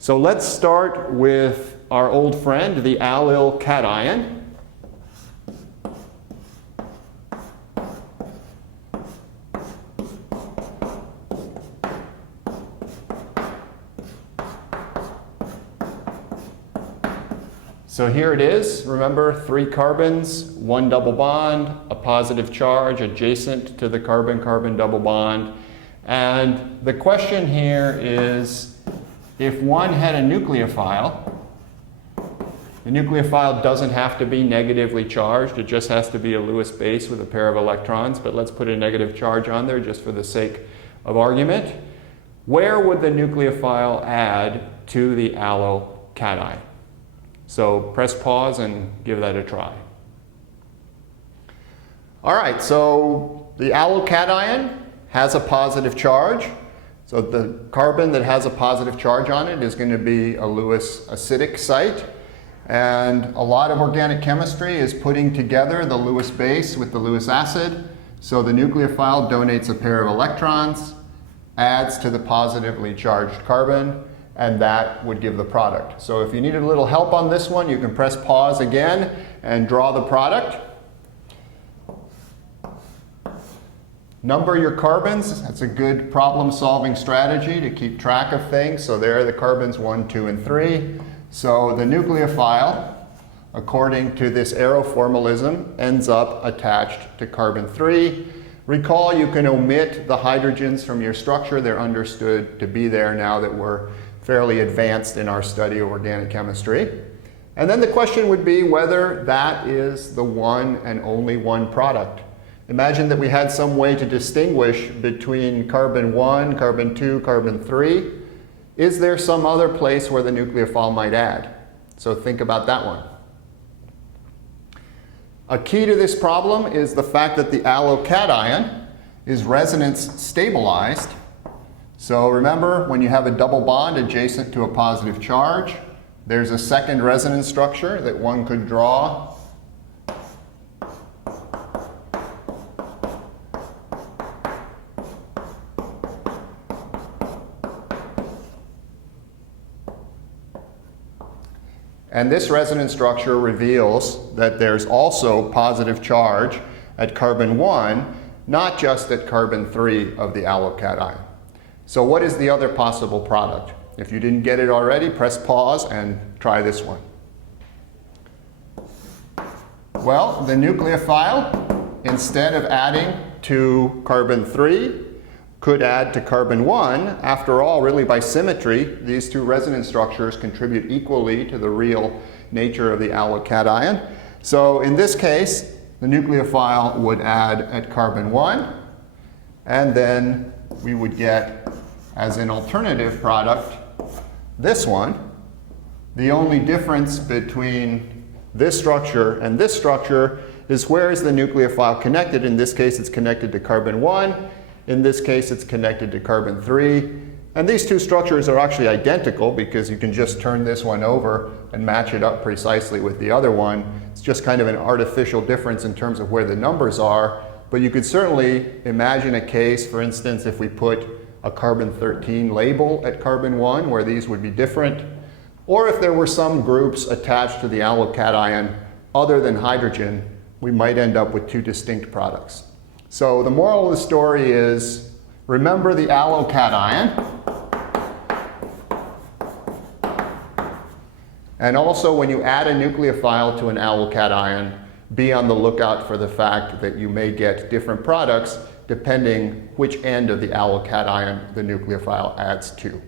So let's start with our old friend, the allyl cation. So here it is. Remember, 3 carbons, 1 double bond, a positive charge adjacent to the carbon-carbon double bond. And the question here is, if one had a nucleophile, the nucleophile doesn't have to be negatively charged. It just has to be a Lewis base with a pair of electrons. But let's put a negative charge on there just for the sake of argument. Where would the nucleophile add to the allyl cation? So press pause and give that a try. All right, so the allyl cation has a positive charge. So the carbon that has a positive charge on it is going to be a Lewis acidic site. And a lot of organic chemistry is putting together the Lewis base with the Lewis acid. So the nucleophile donates a pair of electrons, adds to the positively charged carbon, and that would give the product. So if you needed a little help on this one, you can press pause again and draw the product. Number your carbons. That's a good problem-solving strategy to keep track of things. So there are the carbons 1, 2, and 3. So the nucleophile, according to this arrow formalism, ends up attached to carbon 3. Recall you can omit the hydrogens from your structure. They're understood to be there now that we're fairly advanced in our study of organic chemistry. And then the question would be whether that is the one and only one product. Imagine that we had some way to distinguish between carbon 1, carbon 2, carbon 3. Is there some other place where the nucleophile might add? So think about that one. A key to this problem is the fact that the allyl cation is resonance stabilized. So remember, when you have a double bond adjacent to a positive charge, there's a second resonance structure that one could draw. And this resonance structure reveals that there's also positive charge at carbon 1, not just at carbon 3 of the allyl cation. So what is the other possible product? If you didn't get it already, press pause and try this one. Well, the nucleophile, instead of adding to carbon 3, could add to carbon 1. After all, really by symmetry, these two resonance structures contribute equally to the real nature of the allyl cation. So in this case, the nucleophile would add at carbon 1, and then we would get, as an alternative product, this one. The only difference between this structure and this structure is where is the nucleophile connected. In this case, it's connected to carbon 1. In this case, it's connected to carbon 3. And these two structures are actually identical because you can just turn this one over and match it up precisely with the other one. It's just kind of an artificial difference in terms of where the numbers are. But you could certainly imagine a case, for instance, if we put a carbon 13 label at carbon 1 where these would be different, or if there were some groups attached to the allyl cation other than hydrogen, we might end up with two distinct products. So the moral of the story is, remember the allyl cation, and also when you add a nucleophile to an allyl cation, be on the lookout for the fact that you may get different products depending which end of the allyl cation the nucleophile adds to.